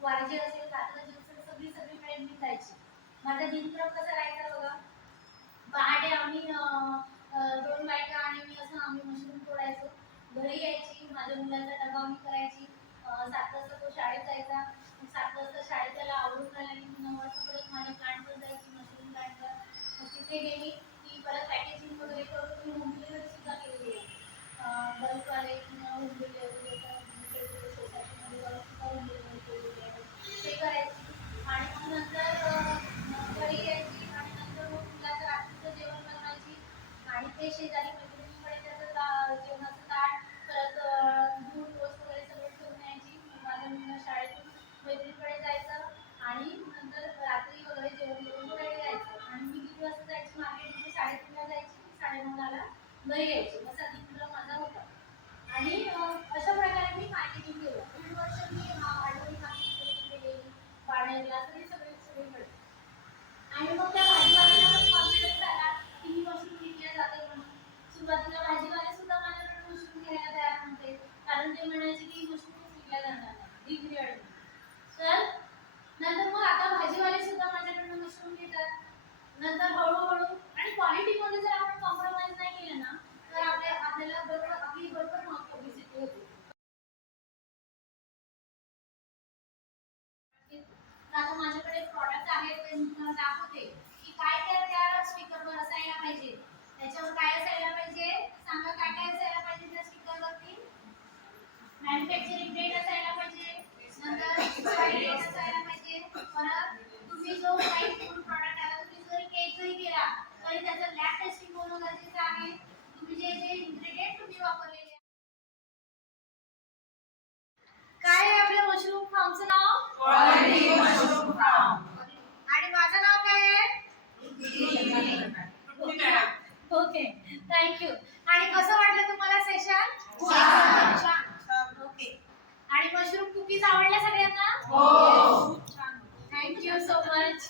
वारजे असेल कात्रज असेल सगळी सगळी फ्रेंड मी जायची माझा दिनक्रम कसा राहायचा बघा? पहाटे आम्ही दोन बायका आणि मी असं आम्ही मशरूम तोडायचो. घरी यायची माझ्या मुलाचा डबा मी करायची. सात वाजता तो शाळेत जायचा. सात वाजता शाळेत त्याला आवडून राहिला मी नऊ वाजता परत माझ्या प्लांटवर जायची मशरूम प्लांटवर मग तिथे गेली. घरी यायची. असा दिनक्रम माझा होता. आणि अशा प्रकारे मी मार्केटिंग केलं दीड वर्ष मी आठवणी मार्केटिंग केली बाणेरला तरी सगळे सगळे मिळते आणि मग त्या भाजीवाल्याला कॉन्फिडन्स आला की मी मशरूम घेतल्या जाते म्हणून. सुरुवातीला भाजीवाले सुद्धा माझ्याकडे मशरूम घ्यायला तयार नव्हते. कारण ते म्हणायचे की मशरूमच विकल्या जाणार नाही. डिग्रेड तर आता माझ्याकडे प्रॉडक्ट आहे ते दाखवते. की काय थँक्यू आणि कसं वाटलं तुम्हाला सेशन हो. ओके. आणि मशरूम कुकीज आवडल्या सगळ्यांना? Thank you so much